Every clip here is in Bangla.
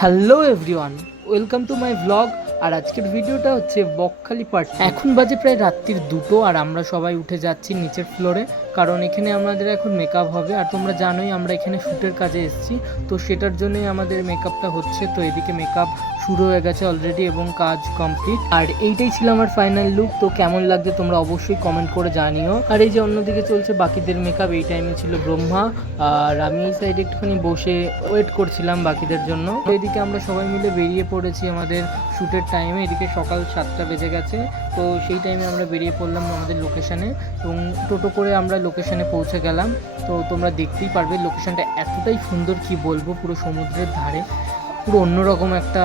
Hello everyone, welcome to my blog. আর আজকের ভিডিওটা হচ্ছে বকখালি পার্ট। এখন বাজে প্রায় রাত্রির 2টো আর আমরা সবাই উঠে যাচ্ছি নিচের ফ্লোরে, কারণ এখানে আমাদের এখন মেকআপ হবে। আর তোমরা জানোই আমরা এখানে শ্যুটের কাজে এসেছি, তো সেটার জন্যই আমাদের মেকআপটা হচ্ছে। তো এদিকে মেকআপ শুরু হয়ে গেছে অলরেডি এবং কাজ কমপ্লিট। আর এইটাই ছিল আমার ফাইনাল লুক। তো কেমন লাগছে তোমরা অবশ্যই কমেন্ট করে জানিও। আর এই যে অন্যদিকে চলছে বাকিদের মেকআপ, এই টাইমে ছিল ব্রহ্মা আর আমি এই সাইডে একটুখানি বসে ওয়েট করছিলাম বাকিদের জন্য। তো এদিকে আমরা সবাই মিলে বেরিয়ে পড়েছি আমাদের শ্যুটের টাইমে। এদিকে সকাল 7টা বেজে গেছে, তো সেই টাইমে আমরা বেরিয়ে পড়লাম আমাদের লোকেশানে এবং টোটো করে আমরা লোকেশানে পৌঁছে গেলাম। তো তোমরা দেখতেই পারবে লোকেশানটা এতটাই সুন্দর, কি বলবো, পুরো সমুদ্রের ধারে, পুরো অন্যরকম একটা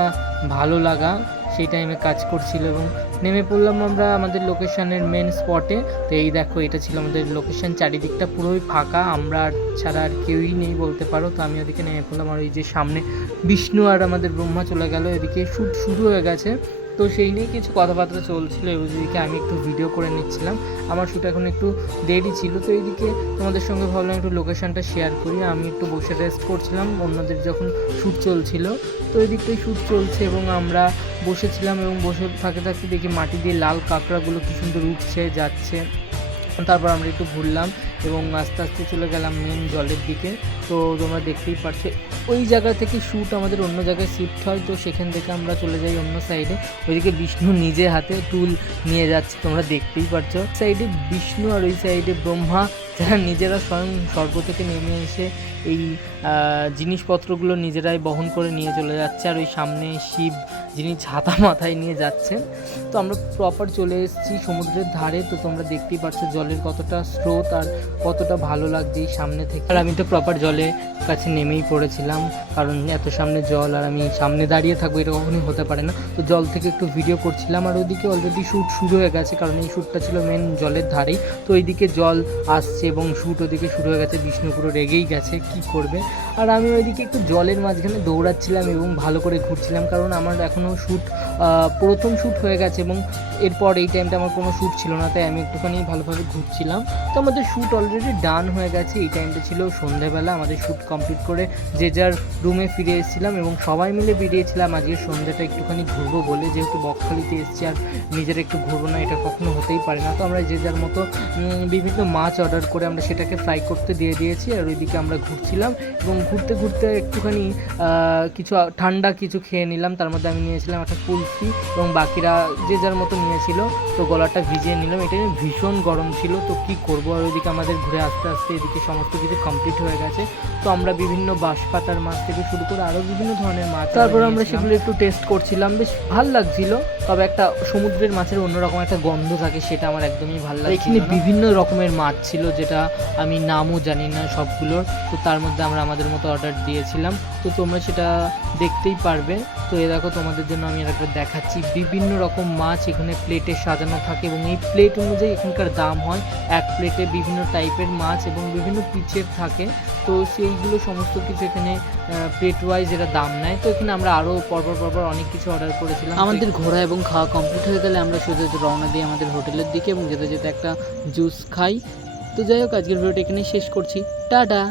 ভালো লাগা সেই টাইমে কাজ করছিল। এবং নেমে পড়লাম আমরা আমাদের লোকেশানের মেন স্পটে। তো এই দেখো, এটা ছিল আমাদের লোকেশান, চারিদিকটা পুরোই ফাঁকা, আমরা ছাড়া আর কেউই নেই বলতে পারো। তো আমি ওদিকে নেমে পড়লাম আর ওই যে সামনে বিষ্ণু আর আমাদের ব্রহ্মা চলে গেল, এদিকে শ্যুট শুরু হয়ে গেছে। তো সেই নিয়ে কিছু কথাবার্তা চলছিল, ওইদিকে আমি একটু ভিডিও করে নিচ্ছিলাম। আমার শ্যুট এখন একটু দেরি ছিল, তো এইদিকে তোমাদের সঙ্গে ভাবলাম একটু লোকেশানটা শেয়ার করি। আমি একটু বসে রেস্ট করছিলাম অন্যদের যখন শ্যুট চলছিল। তো এই দিকটাই শ্যুট চলছে এবং আমরা বসেছিলাম এবং বসে থাকতে থাকতে দেখি মাটি দিয়ে লাল কাঁকড়াগুলো কী সুন্দর উঠছে যাচ্ছে। তারপর আমরা একটু ঘুরলাম এবং আস্তে আস্তে চলে গেলাম মেন জলের দিকে। তো তোমরা দেখতেই পাচ্ছ ওই জায়গা থেকে শ্যুট আমাদের অন্য জায়গায় শিফট হয়, তো সেখান থেকে আমরা চলে যাই অন্য সাইডে। ওইদিকে বিষ্ণু নিজে হাতে টুল নিয়ে যাচ্ছে, তোমরা দেখতেই পাচ্ছ। সাইডে বিষ্ণু আর ওই সাইডে ব্রহ্মা, যারা নিজেরা স্বয়ং স্বর্গ থেকে নেমে এসে এই জিনিসপত্রগুলো নিজেরাই বহন করে নিয়ে চলে যাচ্ছে। আর ওই সামনে শিব, যিনি ছাতা মাথায় নিয়ে যাচ্ছেন। তো আমরা প্রপার চলে এসেছি সমুদ্রের ধারে। তো তোমরা দেখতেই পাচ্ছ জলের কতটা স্রোত আর কতটা ভালো লাগছে এই সামনে থেকে। আর আমি তো প্রপার জলের কাছে নেমেই পড়েছিলাম, কারণ এত সামনে জল আর আমি সামনে দাঁড়িয়ে থাকবো এটা কখনোই হতে পারে না। তো জল থেকে একটু ভিডিও করছিলাম আর ওইদিকে অলরেডি শ্যুট শুরু হয়ে গেছে, কারণ এই শ্যুটটা ছিল মেন জলের ধারেই। তো ওইদিকে জল আসছে এবং শ্যুট ওদিকে শুরু হয়ে গেছে। বিষ্ণু পুরো রেগেই গেছে, কি করবে। আর আমি ওইদিকে একটু জলের মাঝখানে দৌড়াচ্ছিলাম এবং ভালো করে ঘুরছিলাম, কারণ আমার এখনও শ্যুট প্রথম শ্যুট হয়ে গেছে এবং এরপর এই টাইমটা আমার কোনো শ্যুট ছিল না, তাই আমি একটুখানি ভালোভাবে ঘুরছিলাম। তো আমাদের শ্যুট অলরেডি ডান হয়ে গেছে। এই টাইমটা ছিল সন্ধ্যেবেলা, আমাদের শ্যুট কমপ্লিট করে যে যার রুমে ফিরে এসেছিলাম এবং সবাই মিলে বেরিয়েছিলাম আজকে সন্ধ্যাটা একটুখানি ঘুরবো বলে। যেহেতু বকখালিতে এসেছি আর নিজেরা একটু ঘুরবো না, এটা কখনো হতেই পারে না। তো আমরা যে যার মতো বিভিন্ন মাছ অর্ডার করে আমরা সেটাকে ফ্রাই করতে দিয়ে দিয়েছি। আর ওইদিকে আমরা ঘুরছিলাম এবং ঘুরতে ঘুরতে একটুখানি কিছু ঠান্ডা কিছু খেয়ে নিলাম। তার মধ্যে আমি নিয়েছিলাম একটা কুলফি এবং বাকিরা যে যার মতো নিয়েছিল। তো গলাটা ভিজিয়ে নিলাম, এটা ভীষণ গরম ছিল, তো কি করব। আর ওইদিকে আমাদের ঘুরে আসতে আসতে এদিকে সমস্ত কিছু কমপ্লিট হয়ে গেছে। তো আমরা বিভিন্ন বাঁশপাতার মাছ থেকে শুরু করে আরও বিভিন্ন ধরনের মাছ, তারপর আমরা সেগুলো একটু টেস্ট করছিলাম, বেশ ভাল লাগছিল। তবে একটা সমুদ্রের মাছের অন্যরকম একটা গন্ধ থাকে, সেটা আমার একদমই ভালো লাগে। এখানে বিভিন্ন রকমের মাছ ছিল, যেটা আমি নামও জানি না সবগুলোর। তো তার মধ্যে আমরা আমাদের মতো অর্ডার দিয়েছিলাম, তো তোমরা সেটা দেখতেই পারবে। তো এ দেখো, তোমাদের জন্য আমি একটা দেখাচ্ছি। বিভিন্ন রকম মাছ এখানে প্লেটে সাজানো থাকে এবং এই প্লেট অনুযায়ী এখানকার দাম হয়। এক প্লেটে বিভিন্ন টাইপের মাছ এবং বিভিন্ন পিচের থাকে, তো সেইগুলো সমস্ত কিছু এখানে প্লেট ওয়াইজ এরা দাম নেয়। তো এখানে আমরা আরও পরপর অনেক কিছু অর্ডার করেছিলাম। আমাদের ঘোরা এবং খাওয়া কমপ্লিট হয়ে গেলে আমরা সোজা রওনা দিই আমাদের হোটেলের দিকে এবং যেতে যেতে একটা জুস খাই। তো যাই হোক, আজকের ভিডিওটা এখানেই শেষ করছি। টাটা।